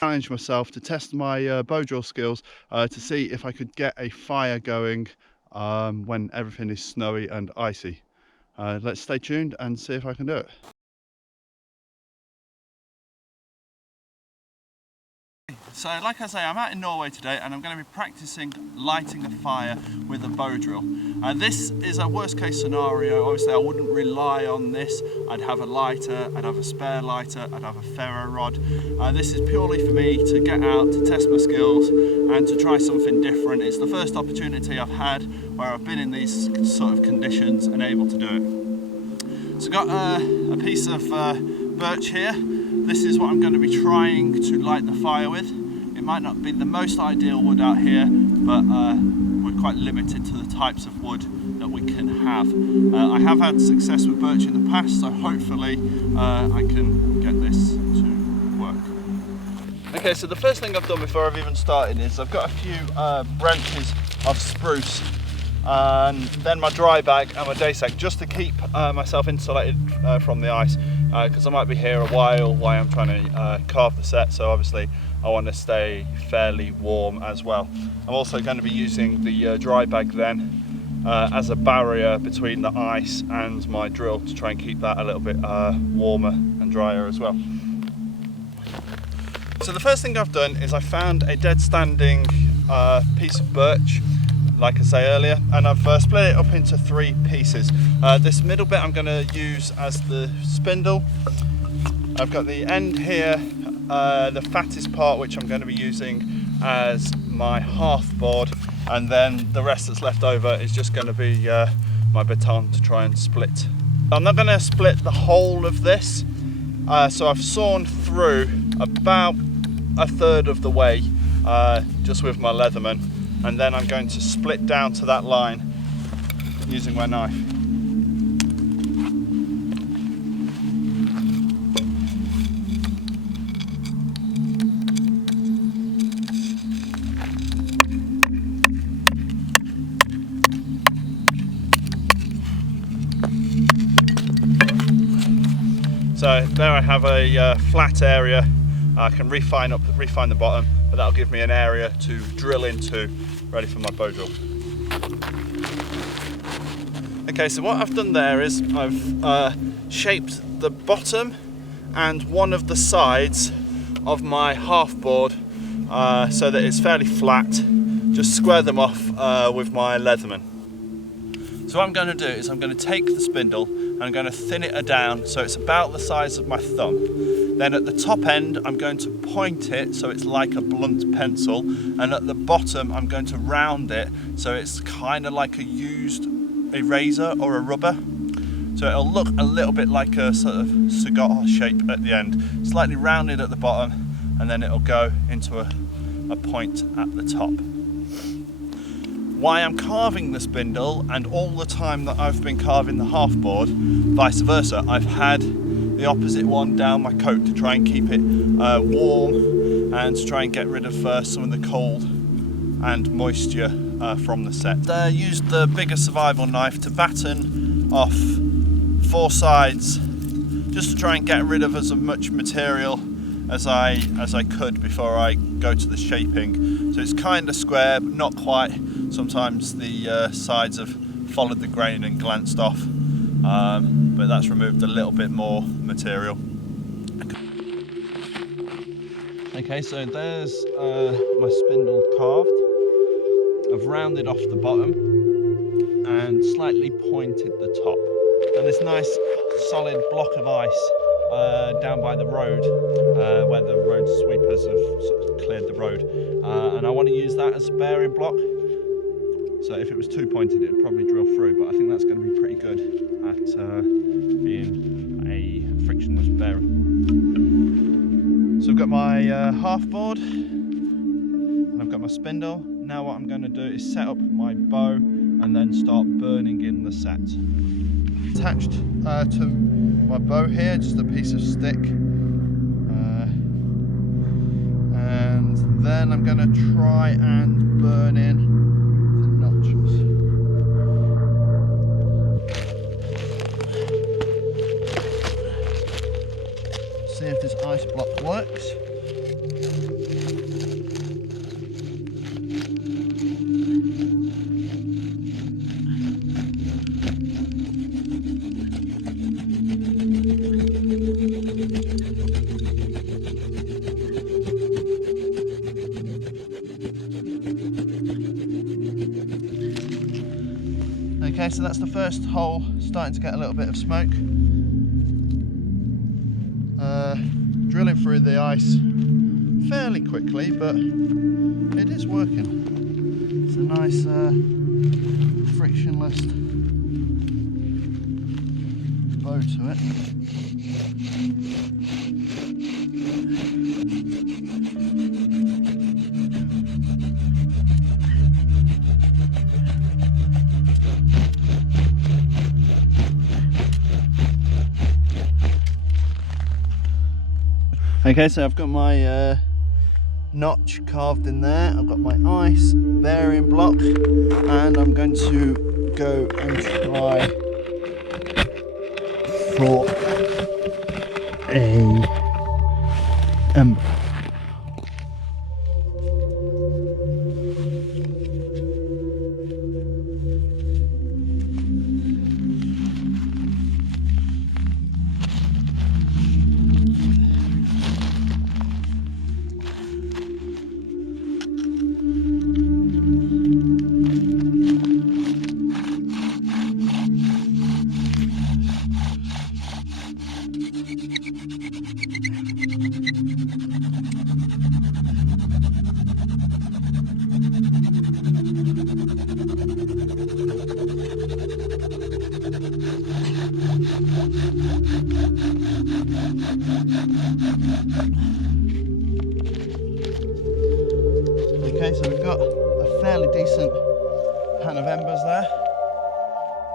Challenge myself to test my bow drill skills to see if I could get a fire going when everything is snowy and icy. Let's stay tuned and see if I can do it. So like I say, I'm out in Norway today and I'm going to be practicing lighting a fire with a bow drill. This is a worst case scenario. Obviously I wouldn't rely on this. I'd have a lighter, I'd have a spare lighter, I'd have a ferro rod. This is purely for me to get out, to test my skills and to try something different. It's the first opportunity I've had where I've been in these sort of conditions and able to do it. So I've got a piece of birch here. This is what I'm going to be trying to light the fire with. It might not be the most ideal wood out here, but we're quite limited to the types of wood that we can have. I have had success with birch in the past, so hopefully I can get this to work. Okay, so the first thing I've done before I've even started is I've got a few branches of spruce and then my dry bag and my day sack just to keep myself insulated from the ice, because I might be here a while I'm trying to carve the set, so obviously I want to stay fairly warm as well. I'm also going to be using the dry bag then as a barrier between the ice and my drill to try and keep that a little bit warmer and drier as well. So the first thing I've done is I found a dead standing piece of birch, like I say earlier, and I've split it up into 3 pieces. This middle bit I'm going to use as the spindle. I've got the end here, the fattest part, which I'm going to be using as my hearth board, and then the rest that's left over is just going to be my baton to try and split. I'm not going to split the whole of this, so I've sawn through about 1/3 of the way just with my Leatherman, and then I'm going to split down to that line using my knife. So there I have a flat area. I can refine the bottom, but that'll give me an area to drill into, ready for my bow drill. Okay, so what I've done there is I've shaped the bottom and one of the sides of my half board so that it's fairly flat. Just square them off with my Leatherman. So what I'm going to do is I'm going to take the spindle and I'm going to thin it down so it's about the size of my thumb. Then at the top end I'm going to point it so it's like a blunt pencil, and at the bottom I'm going to round it so it's kind of like a used eraser or a rubber. So it'll look a little bit like a sort of cigar shape at the end, slightly rounded at the bottom, and then it'll go into a point at the top. Why I'm carving the spindle, and all the time that I've been carving the half board, vice versa, I've had the opposite one down my coat to try and keep it warm and to try and get rid of some of the cold and moisture from the set. I used the bigger survival knife to batten off 4 sides just to try and get rid of as much material as I could before I go to the shaping. So it's kind of square, but not quite. Sometimes the sides have followed the grain and glanced off, but that's removed a little bit more material. Okay, so there's my spindle carved. I've rounded off the bottom and slightly pointed the top. And this nice solid block of ice down by the road where the road sweepers have sort of cleared the road, and I want to use that as a bearing block. So if it was too pointed it would probably drill through, but I think that's going to be pretty good at being a frictionless bearing. So I've got my half board and I've got my spindle. Now what I'm going to do is set up my bow and then start burning in the set. Attached to my bow here, just a piece of stick, and then I'm going to try and burn in the notches. See if this ice block works. Okay, so that's the first hole starting to get a little bit of smoke. Drilling through the ice fairly quickly, but it is working. It's a nice frictionless bow to it. Okay, so I've got my notch carved in there, I've got my ice bearing block, and I'm going to go and try for a ember. Okay, so we've got a fairly decent pan of embers there.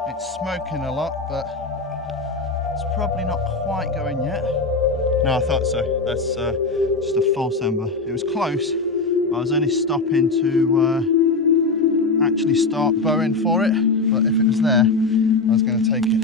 It's smoking a lot, but it's probably not quite going yet. No, I thought so. That's just a false ember. It was close, but I was only stopping to actually start bowing for it. But if it was there, I was going to take it.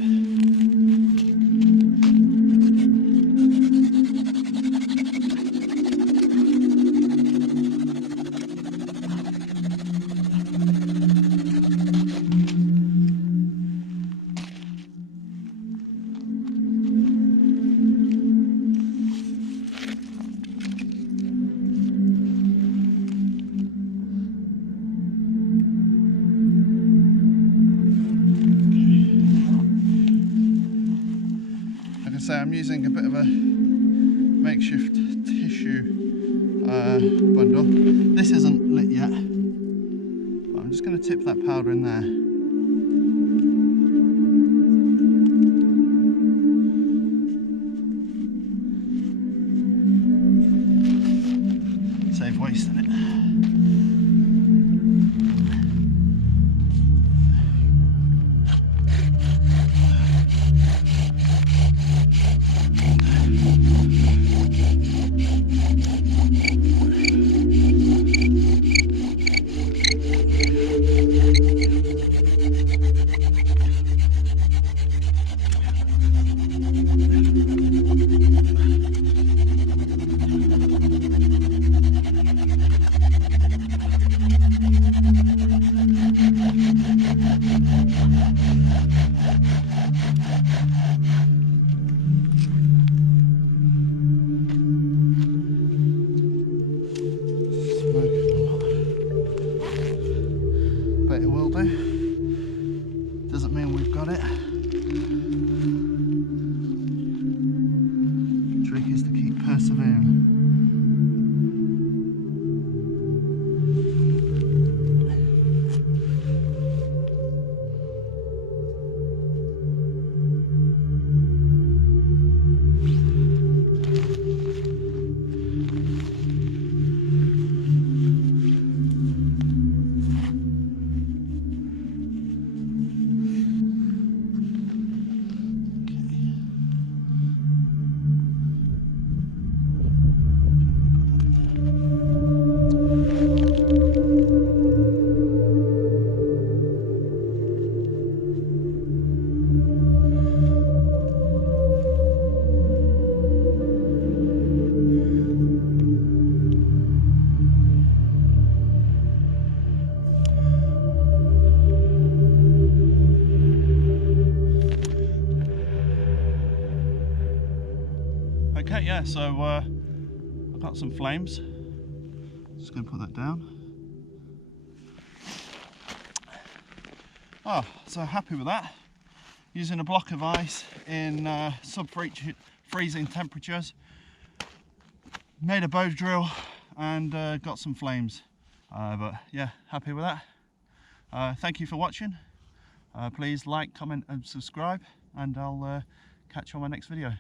I'm using a bit of a makeshift tissue bundle. This isn't lit yet, but I'm just going to tip that powder in there. Save wasting it. But it will do. Doesn't mean we've got it. The trick is to keep persevering. Okay, yeah, so I've got some flames. Just going to put that down. Oh, so happy with that. Using a block of ice in sub-freezing temperatures. Made a bow drill and got some flames. But yeah, happy with that. Thank you for watching. Please like, comment and subscribe, and I'll catch you on my next video.